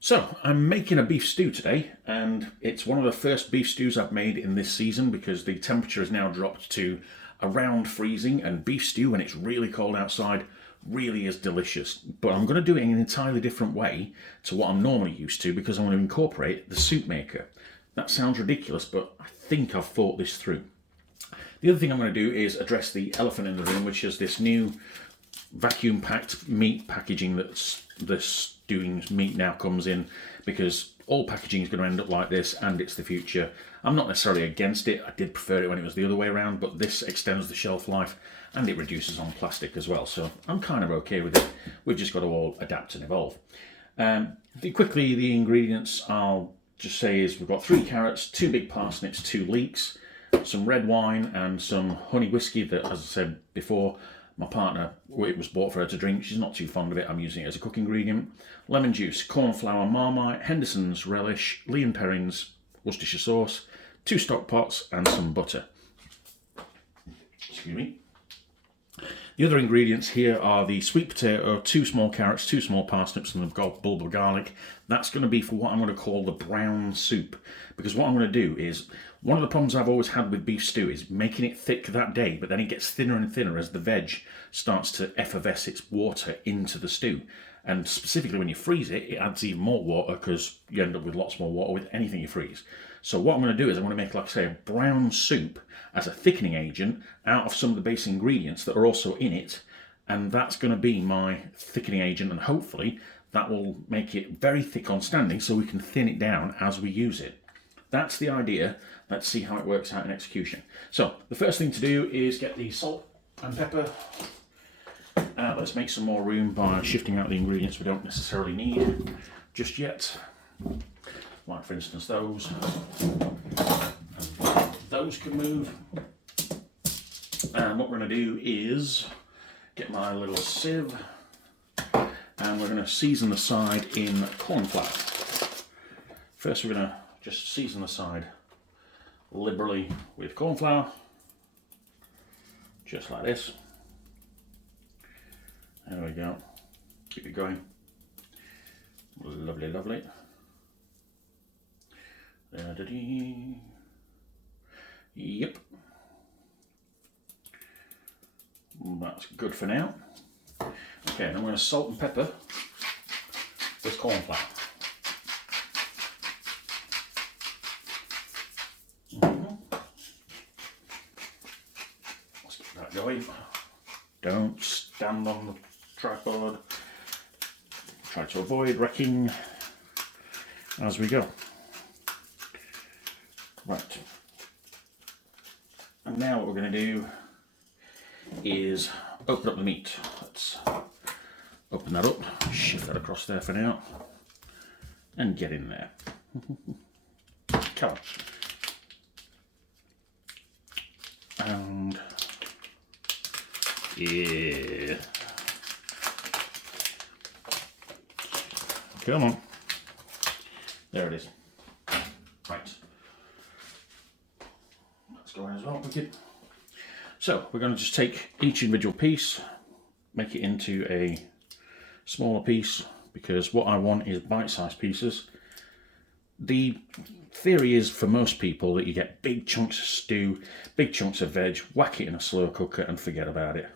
So, I'm making a beef stew today, and it's one of the first beef stews I've made in this season because the temperature has now dropped to around freezing, and beef stew, when it's really cold outside, really is delicious. But I'm going to do it in an entirely different way to what I'm normally used to because I want to incorporate the soup maker. That sounds ridiculous, but I think I've thought this through. The other thing I'm going to do is address the elephant in the room, which is this new vacuum packed meat packaging that the stewing meat now comes in, because all packaging is going to end up like this and it's the future. I'm not necessarily against it. I did prefer it when it was the other way around, but this extends the shelf life and it reduces on plastic as well, so I'm kind of okay with it. We've just got to all adapt and evolve. Quickly, the ingredients I'll just say is we've got 3 carrots, 2 big parsnips, 2 leeks, some red wine and some honey whiskey that, as I said before, my partner, it was bought for her to drink. She's not too fond of it. I'm using it as a cooking ingredient. Lemon juice, corn flour, Marmite, Henderson's relish, Lee & Perrins Worcestershire sauce, 2 stock pots and some butter. Excuse me. The other ingredients here are the sweet potato, 2 small carrots, 2 small parsnips, and a bulb of garlic. That's going to be for what I'm going to call the brown soup. Because what I'm going to do is, one of the problems I've always had with beef stew is making it thick that day, but then it gets thinner and thinner as the veg starts to effervesce its water into the stew. And specifically when you freeze it, it adds even more water because you end up with lots more water with anything you freeze. So what I'm going to do is I'm going to make, like I say, a brown soup as a thickening agent out of some of the base ingredients that are also in it, and that's going to be my thickening agent, and hopefully that will make it very thick on standing so we can thin it down as we use it. That's the idea. Let's see how it works out in execution. So the first thing to do is get the salt and pepper. Let's make some more room by shifting out the ingredients we don't necessarily need just yet. Like, for instance, those. And those can move. And what we're going to do is get my little sieve, and we're going to season the side in corn flour. First, we're going to just season the side liberally with corn flour, just like this. There we go. Keep it going. Lovely, lovely. Yep. That's good for now. Okay, then I'm going to salt and pepper this corn flour. Let's get that going. Don't stand on the tripod. Try to avoid wrecking as we go. Right. And now what we're going to do is open up the meat. Let's open that up, shift that across there for now, and get in there. Come on. And yeah. Come on. There it is. Right. Let's go in as well, wicked. So we're going to just take each individual piece, make it into a smaller piece, because what I want is bite-sized pieces. The theory is for most people that you get big chunks of stew, big chunks of veg, whack it in a slow cooker and forget about it.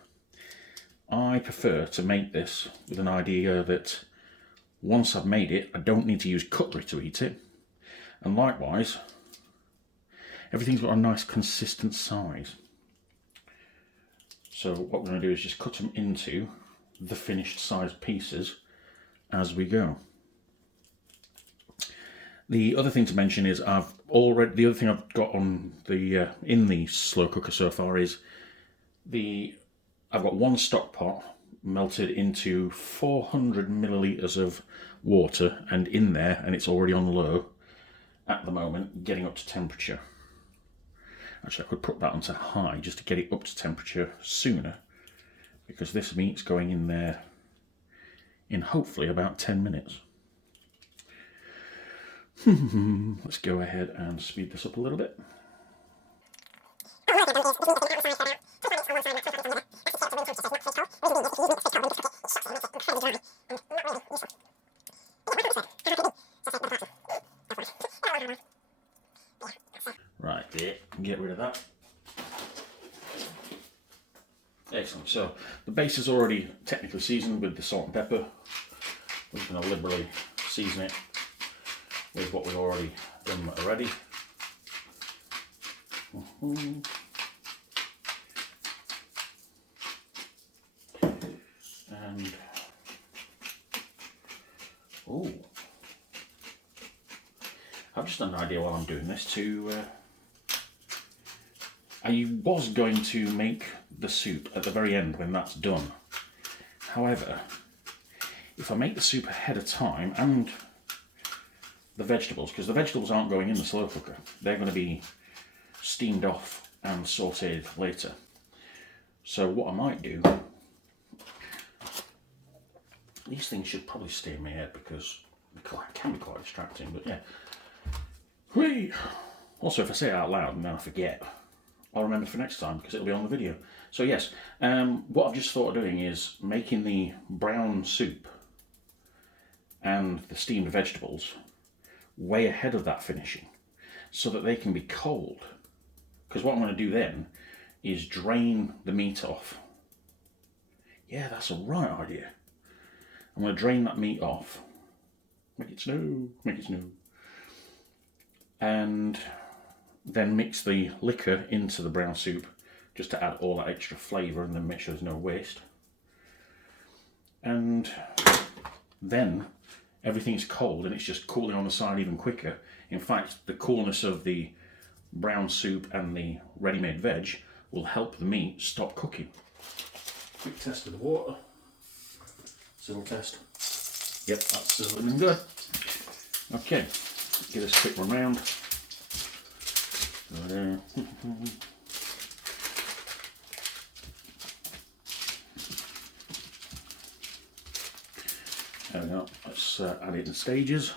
I prefer to make this with an idea that once I've made it, I don't need to use cutlery to eat it. And likewise, everything's got a nice consistent size. So what we're going to do is just cut them into the finished size pieces as we go. The other thing to mention is the other thing I've got on the in the slow cooker so far is I've got 1 stock pot melted into 400 millilitres of water and in there, and it's already on low at the moment, getting up to temperature. Actually, I could put that onto high just to get it up to temperature sooner, because this meat's going in there in hopefully about 10 minutes. Let's go ahead and speed this up a little bit. get rid of that. Excellent. So the base is already technically seasoned with the salt and pepper. We're just going to liberally season it with what we've already done already. And oh, I've just done an idea while I'm doing this to. I was going to make the soup at the very end when that's done. However, if I make the soup ahead of time and the vegetables, because the vegetables aren't going in the slow cooker, they're going to be steamed off and sautéed later. So what I might do, these things should probably stay in my head because it can be quite distracting, but yeah. Whee! Also, if I say it out loud and then I forget, I'll remember for next time because it'll be on the video. So yes, what I've just thought of doing is making the brown soup and the steamed vegetables way ahead of that finishing so that they can be cold. Because what I'm going to do then is drain the meat off. Yeah, that's a right idea. I'm going to drain that meat off. Make it snow, make it snow. And then mix the liquor into the brown soup just to add all that extra flavour and then make sure there's no waste. And then everything's cold and it's just cooling on the side even quicker. In fact, the coolness of the brown soup and the ready-made veg will help the meat stop cooking. Quick test of the water. Sizzle test. Yep, that's sizzling and good. Okay, give this a quick run round. There we go. Let's add it in stages.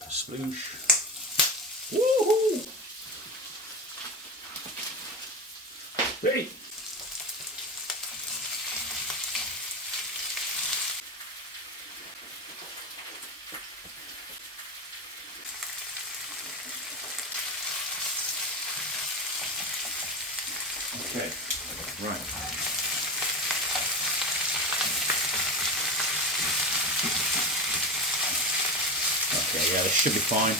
A sploosh. Woohoo! Hey! Okay, right. Okay, yeah, this should be fine.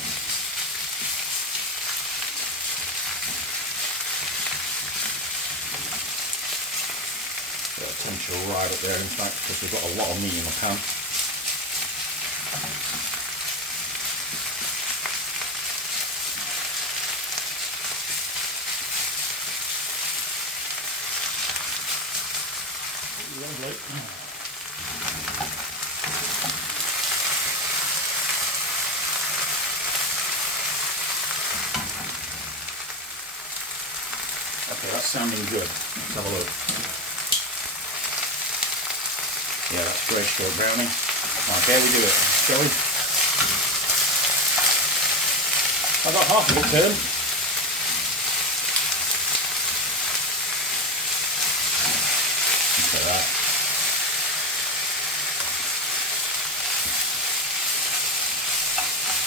Got a potential right up there, in fact, because we've got a lot of meat in the pan. Lovely. Okay, that's sounding good. Let's have a look. Yeah, that's grey stroke browning. Okay, we do it, shall we? I got half of it turned. Look at that.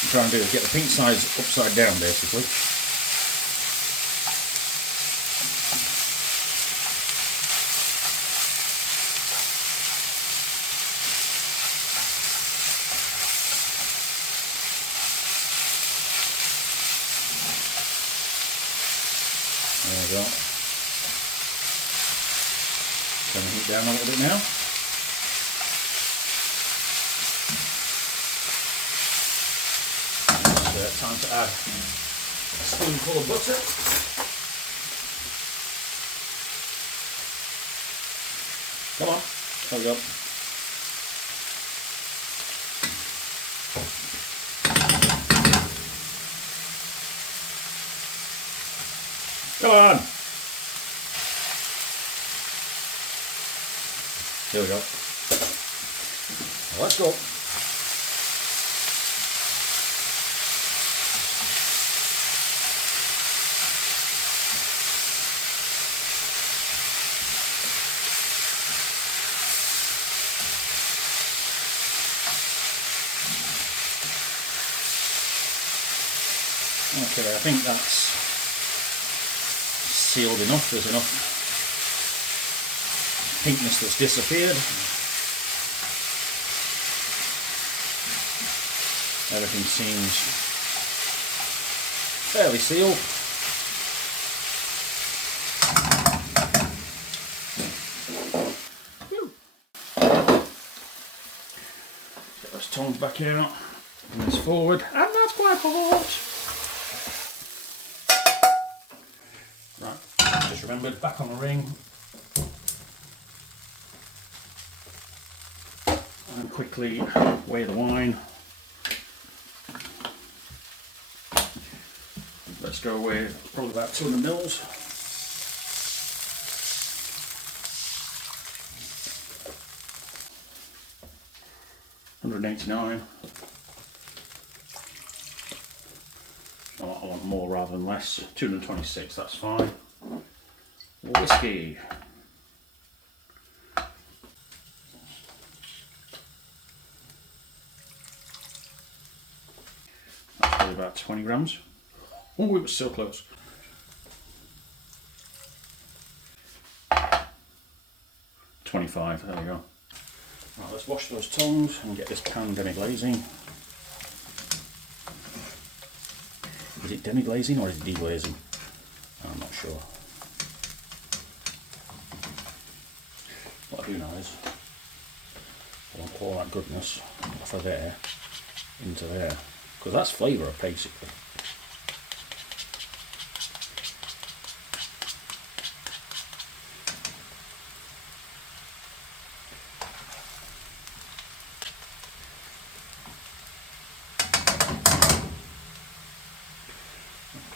What I'm trying to do is get the pink sides upside down, basically. There we go. Turn the heat down a little bit now. It's time to add a spoonful of butter. Come on, there we go. Come on. Here we go. Now let's go. Okay, I think that's sealed enough. There's enough pinkness that's disappeared. Everything seems fairly sealed. Get those tongs back out, and this forward, and that's quite hot. Right, just remembered, back on the ring. And quickly weigh the wine. Let's go with probably about 200 mils. $189. I want more rather than less. 226, that's fine. Whiskey. That's probably about 20 grams. Oh, it was so close. $25, there we go. Right, let's wash those tongs and get this pan demi-glazing. Is it demi-glazing or is it deglazing? I'm not sure. What I do know is I want all that goodness off of there into there, because that's flavour basically.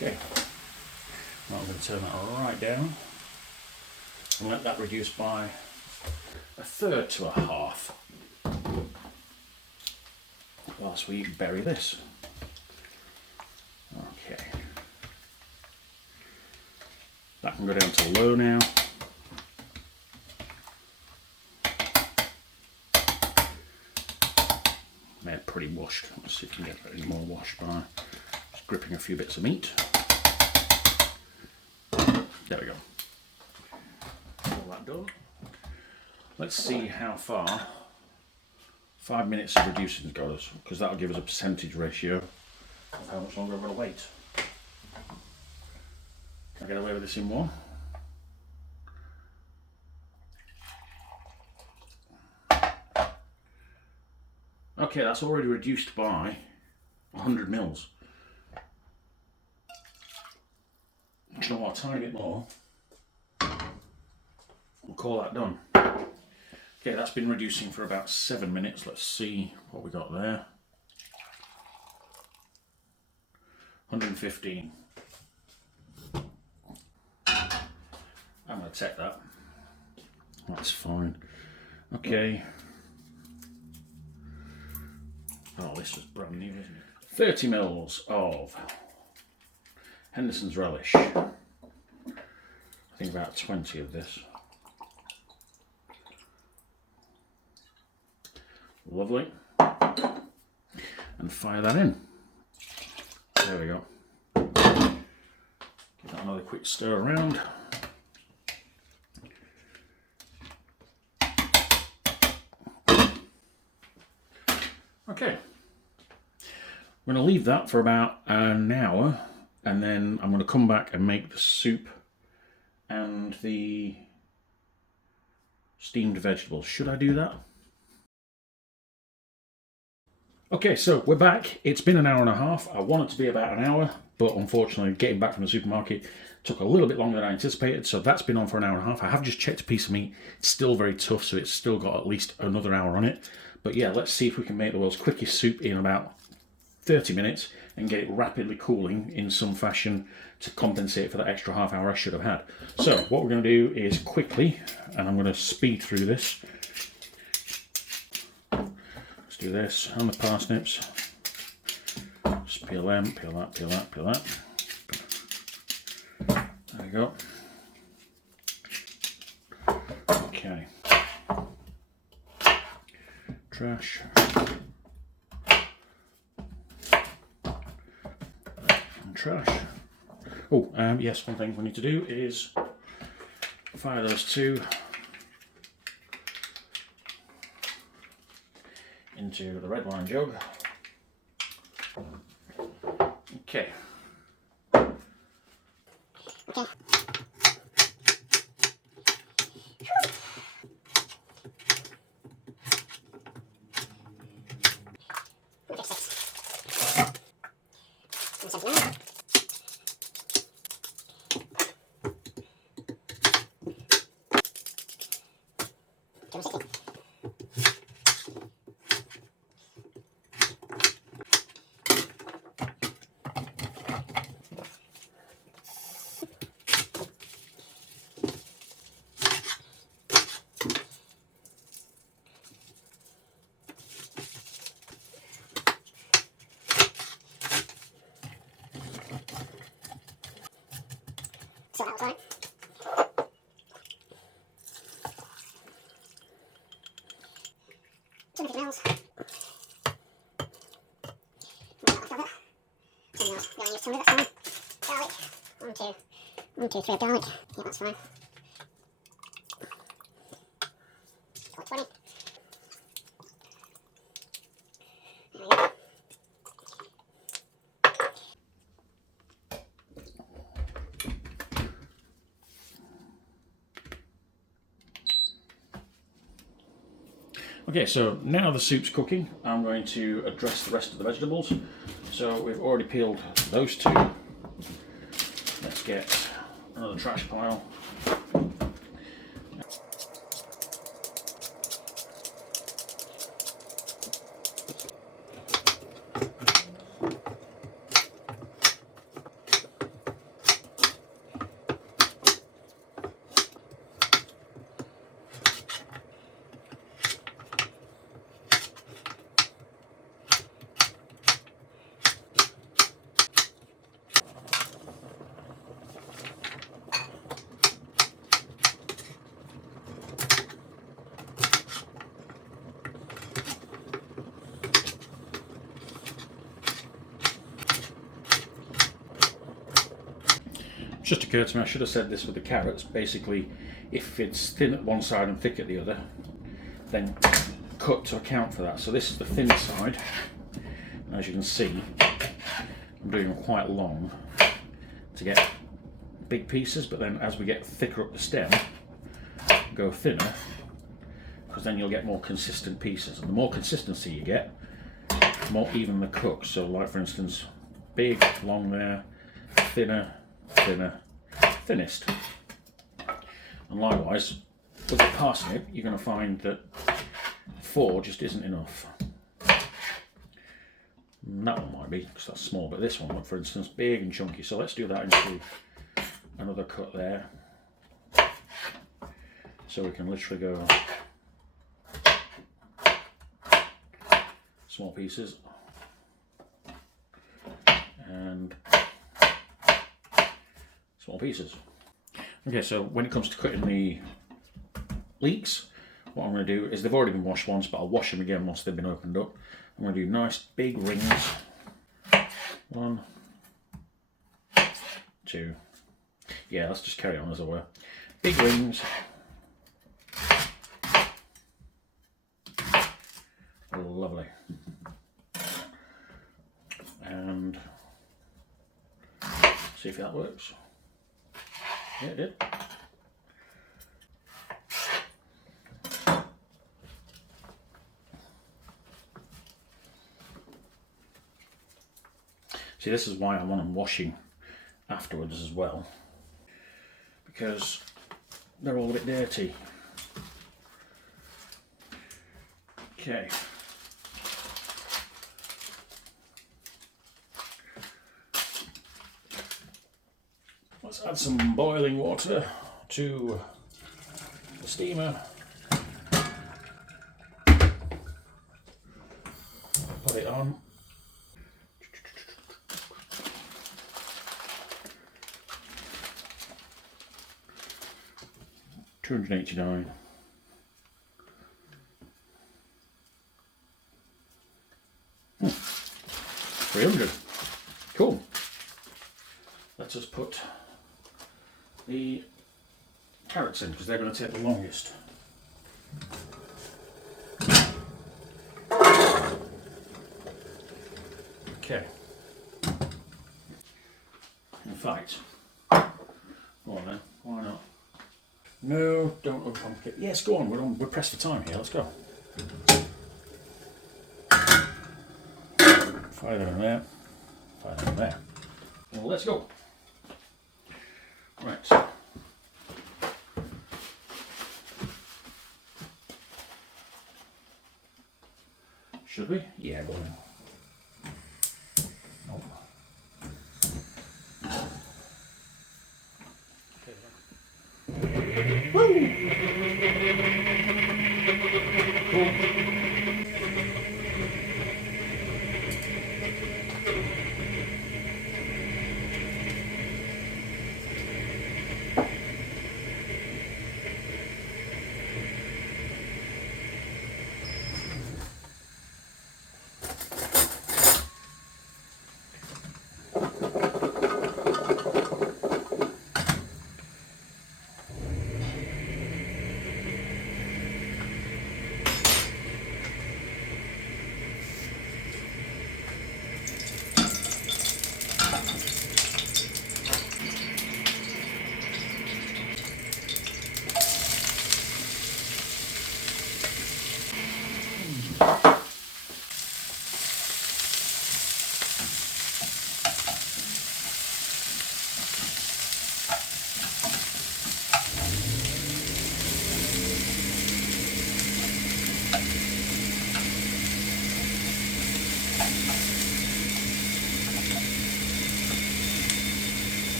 Okay, now I'm going to turn that right down and let that reduce by 1/3 to 1/2 whilst we bury this. Okay, that can go down to low now. Made pretty washed. Let's see if we can get any more washed by just gripping a few bits of meat. There we go. All that done. Let's see how far 5 minutes of reducing got us, because that'll give us a percentage ratio of how much longer I'm going to wait. Can I get away with this in one? Okay, that's already reduced by 100 mils. Do you know what? A tiny bit more. We'll call that done. Okay, that's been reducing for about 7 minutes. Let's see what we got there. 115. I'm going to take that. That's fine. Okay. Oh, this was brand new, isn't it? 30 mils of Henderson's Relish. I think about 20 of this. Lovely. And fire that in. There we go. Give that another quick stir around. Okay. I'm going to leave that for about an hour, and then I'm going to come back and make the soup and the steamed vegetables. Should I do that? Okay, so we're back. It's been an hour and a half. I want it to be about an hour, but unfortunately getting back from the supermarket took a little bit longer than I anticipated, so that's been on for an hour and a half. I have just checked a piece of meat. It's still very tough, so it's still got at least another hour on it. But yeah, let's see if we can make the world's quickest soup in about 30 minutes and get it rapidly cooling in some fashion to compensate for that extra half hour I should have had. So what we're going to do is quickly, and I'm going to speed through this. Let's do this on the parsnips. Just peel them, peel that, peel that, peel that. There we go. Okay. Trash. And trash. Oh, yes, one thing we need to do is fire those two into the red wine jug. Okay. So that was right. Too many smells. Anything else? Going to use some of it. Garlic. 1, 2, 1, 2, 3 of garlic. Yeah, that's fine. 20. There we go. Okay, so now the soup's cooking, I'm going to address the rest of the vegetables. So we've already peeled those two. Let's get another trash pile. Just occurred to me, I should have said this with the carrots. Basically, if it's thin at one side and thick at the other, then cut to account for that. So this is the thin side. And as you can see, I'm doing them quite long to get big pieces, but then as we get thicker up the stem, go thinner, because then you'll get more consistent pieces. And the more consistency you get, the more even the cook. So like for instance, big, long there, thinner, thinner, thinnest. And likewise, with the parsnip, you're going to find that 4 just isn't enough. And that one might be, because that's small, but this one, look, for instance, big and chunky. So let's do that into another cut there. So we can literally go small pieces and small pieces. Okay, so when it comes to cutting the leeks, what I'm going to do is, they've already been washed once, but I'll wash them again once they've been opened up. I'm going to do nice big rings. 1, 2. Yeah, let's just carry on as it were. Big rings. Lovely. And see if that works. Yeah, it did. See, this is why I want them washing afterwards as well, because they're all a bit dirty. Okay. Let's add some boiling water to the steamer. Put it on. $289. $300. Cool. let us put the carrots in because they're going to take the longest. Okay. In fact, go on then, why not? No, don't overcomplicate. Yes, go on, we're pressed for time here, let's go. Fire that in there, fire that in there. Well, let's go. Right. Should we? Yeah, go on. Nope.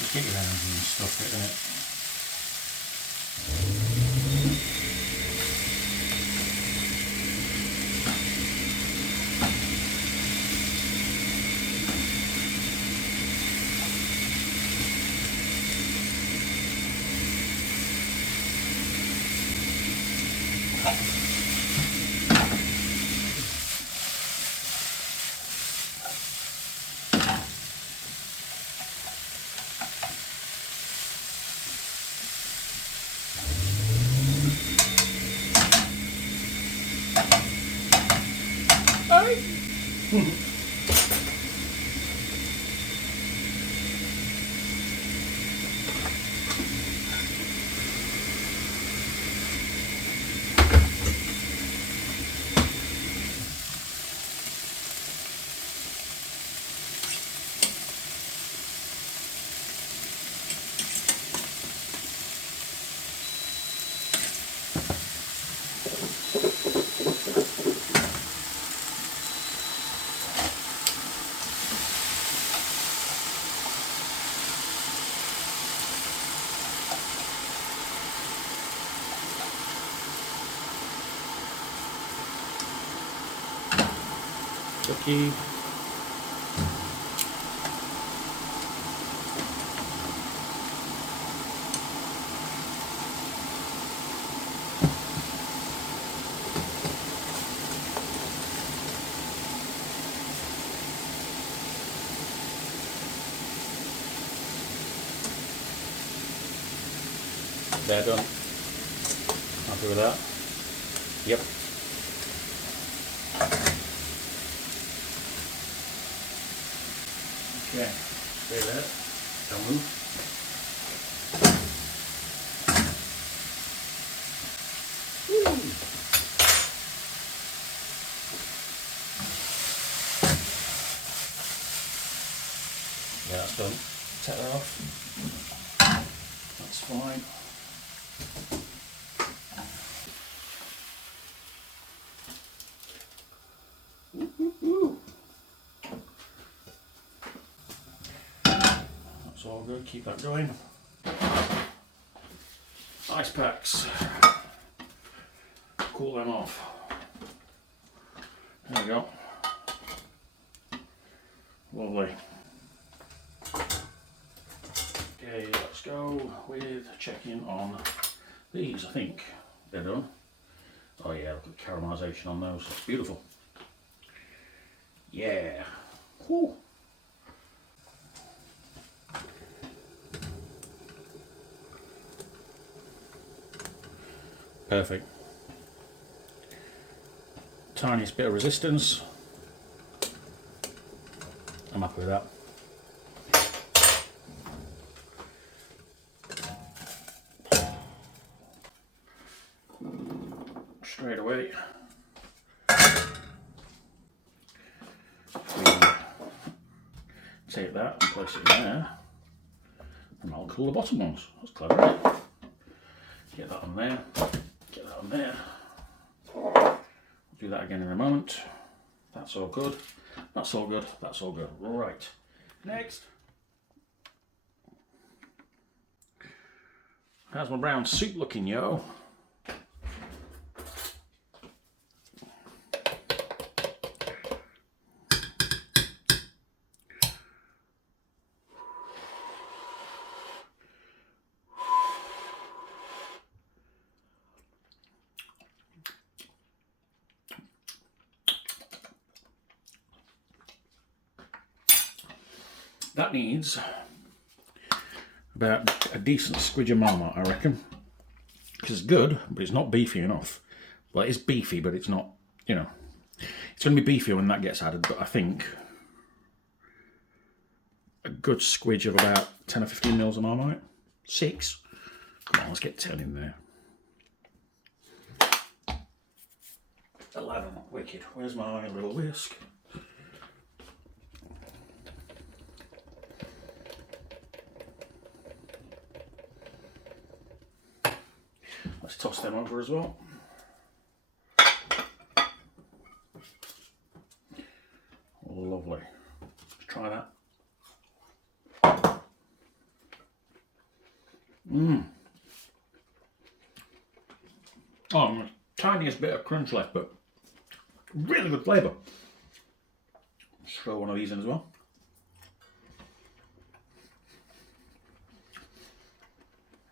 Just get your hands and stuff it in it. Cookie. They're done. Happy with that? Yep. Okay, stay there. Don't move. Woo. Yeah, that's done. Take that off. That's fine. That's all good, keep that going. Ice packs. Cool them off. There we go. Lovely. Okay, Okay, let's go with checking on these. I think they're done. Oh yeah, look at the caramelisation on those. It's beautiful. Yeah. Whew. Perfect. Tiniest bit of resistance. I'm happy with that. Straight away. We take that and place it in there. And I'll cool the bottom ones. That's clever, isn't it? Get that on there. Get that on there. I'll do that again in a moment. That's all good. That's all good. That's all good. Right. Next. How's my brown soup looking, yo? That needs about a decent squidge of Marmite, I reckon. Because it's good, but it's not beefy enough. Well, it's beefy, but it's not, you know. It's going to be beefier when that gets added, but I think a good squidge of about 10 or 15 mils of Marmite. 6. Come on, let's get 10 in there. 11. Wicked. Where's my little whisk? Let's toss them over as well. Lovely. Let's try that. Oh, the tiniest bit of crunch left, but really good flavour. Let's throw one of these in as well.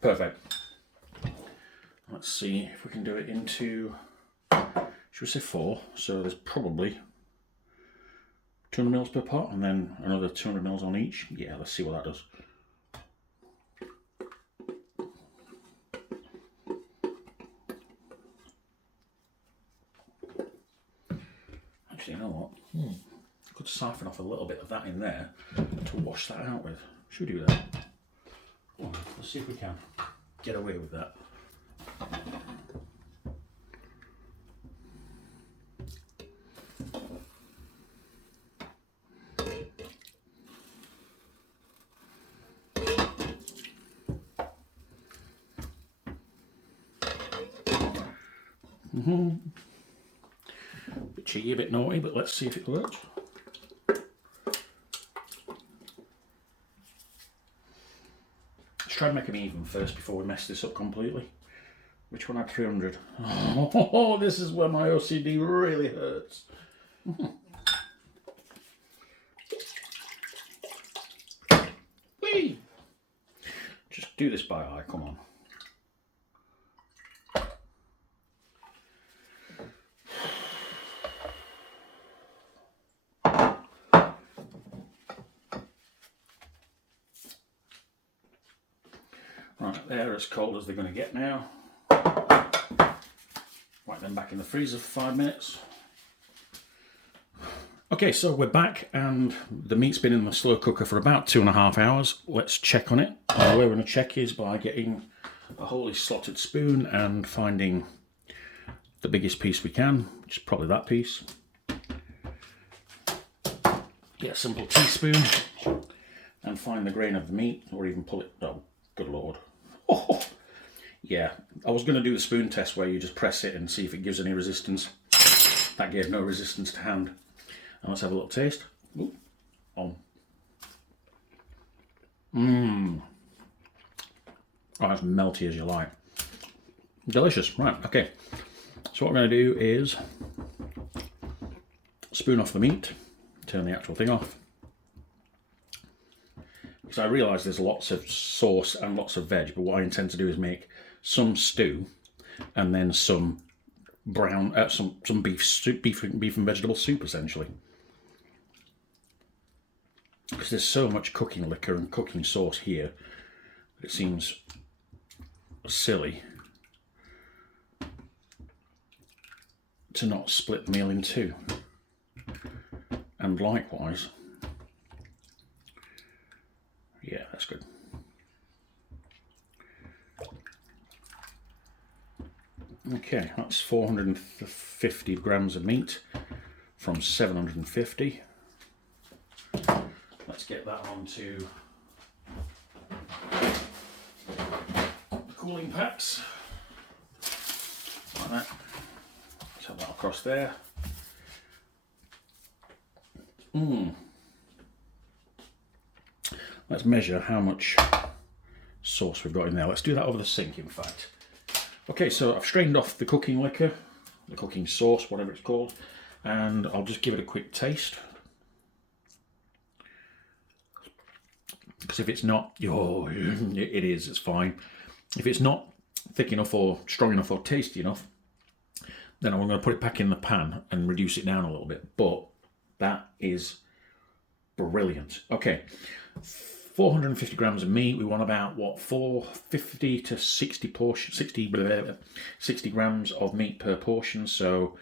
Perfect. Let's see if we can do it into, should we say 4? So there's probably 200 mils per pot and then another 200 mils on each. Yeah, let's see what that does. Actually, you know what? Could siphon off a little bit of that in there to wash that out with. Should we do that? Oh, let's see if we can get away with that. Bit cheeky, a bit naughty, but let's see if it works. Let's try and make them even first before we mess this up completely. Which one had 300? Oh, this is where my OCD really hurts. Whee! Just do this by eye, come on. Right, they're as cold as they're going to get now. Wipe them back in the freezer for 5 minutes. Okay, so we're back and the meat's been in the slow cooker for about 2.5 hours. Let's check on it. The way we're going to check is by getting a holy slotted spoon and finding the biggest piece we can, which is probably that piece. Get a simple teaspoon and find the grain of the meat, or even pull it. Oh, good lord. Oh, yeah, I was going to do the spoon test where you just press it and see if it gives any resistance. That gave no resistance to hand. And let's have a little taste. Ooh. Oh, as melty as you like. Delicious. Right, okay. So what we're going to do is spoon off the meat, turn the actual thing off. So I realise there's lots of sauce and lots of veg, but what I intend to do is make some stew and then some brown, some beef soup, beef and vegetable soup essentially. Because there's so much cooking liquor and cooking sauce here, it seems silly to not split the meal in two. And likewise, yeah, that's good. Okay, that's 450 grams of meat from 750. Let's get that onto the cooling packs. Like that. Let's have that across there. Let's measure how much sauce we've got in there. Let's do that over the sink, in fact. Okay, so I've strained off the cooking liquor, the cooking sauce, whatever it's called, and I'll just give it a quick taste. Because if it's not, it is, it's fine. If it's not thick enough or strong enough or tasty enough, then I'm going to put it back in the pan and reduce it down a little bit. But that is brilliant. Okay, 450 grams of meat. We want about, what, 450 to 60 portion, 60 grams of meat per portion. So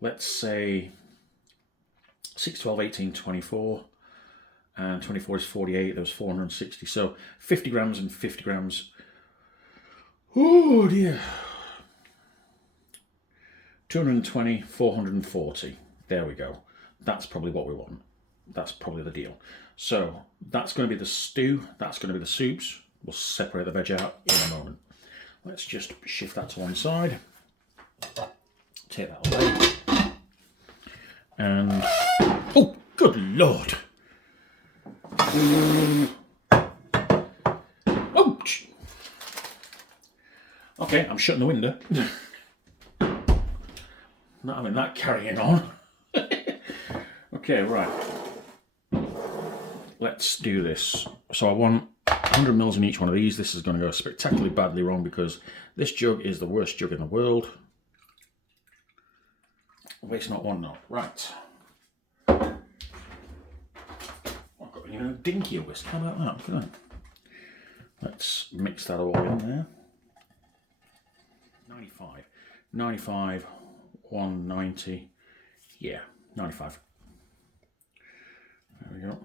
let's say 6, 12, 18, 24. And 24 is 48, there was 460. So 50 grams and 50 grams. Oh dear. 220, 440. There we go. That's probably what we want. That's probably the deal. So that's going to be the stew. That's going to be the soups. We'll separate the veg out in a moment. Let's just shift that to one side. Take that away. And, oh, good Lord. Ouch! Okay, I'm shutting the window. Not having that carrying on. Okay, right. Let's do this. So I want 100 mils in each one of these. This is going to go spectacularly badly wrong because this jug is the worst jug in the world. Waste not, want not. Right. Dinky a whisk. How about that? Look at that. Let's mix that all in there. 95, 190. Yeah, 95. There we go.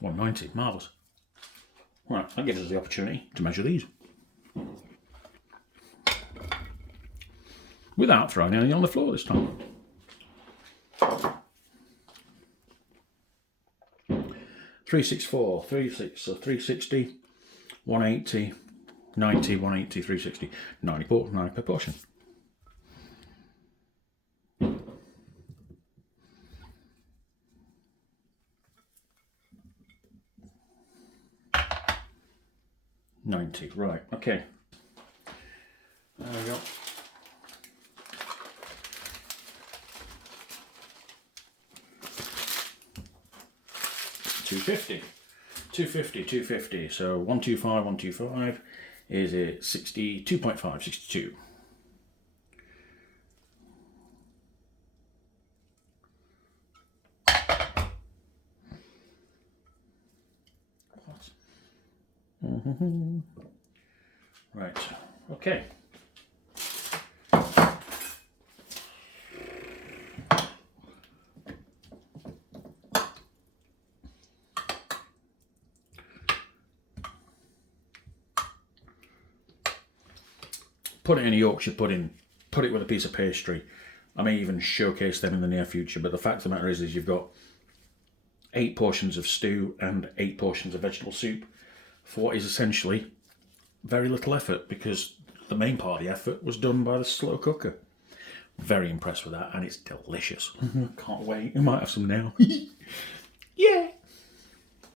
190, marvellous. Right, that gives us the opportunity to measure these. Without throwing anything on the floor this time. 364, 36, so 360, 180, 90, 180, 360, 94, 9 per portion. $90, right, okay. There we go. $250. So 125 is it 62.5, 62. Right, okay. Put it in a Yorkshire pudding, put it with a piece of pastry. I may even showcase them in the near future, but the fact of the matter is you've got 8 portions of stew and 8 portions of vegetable soup for what is essentially very little effort, because the main part of the effort was done by the slow cooker. Very impressed with that, and it's delicious. Can't wait. I might have some now. Yeah.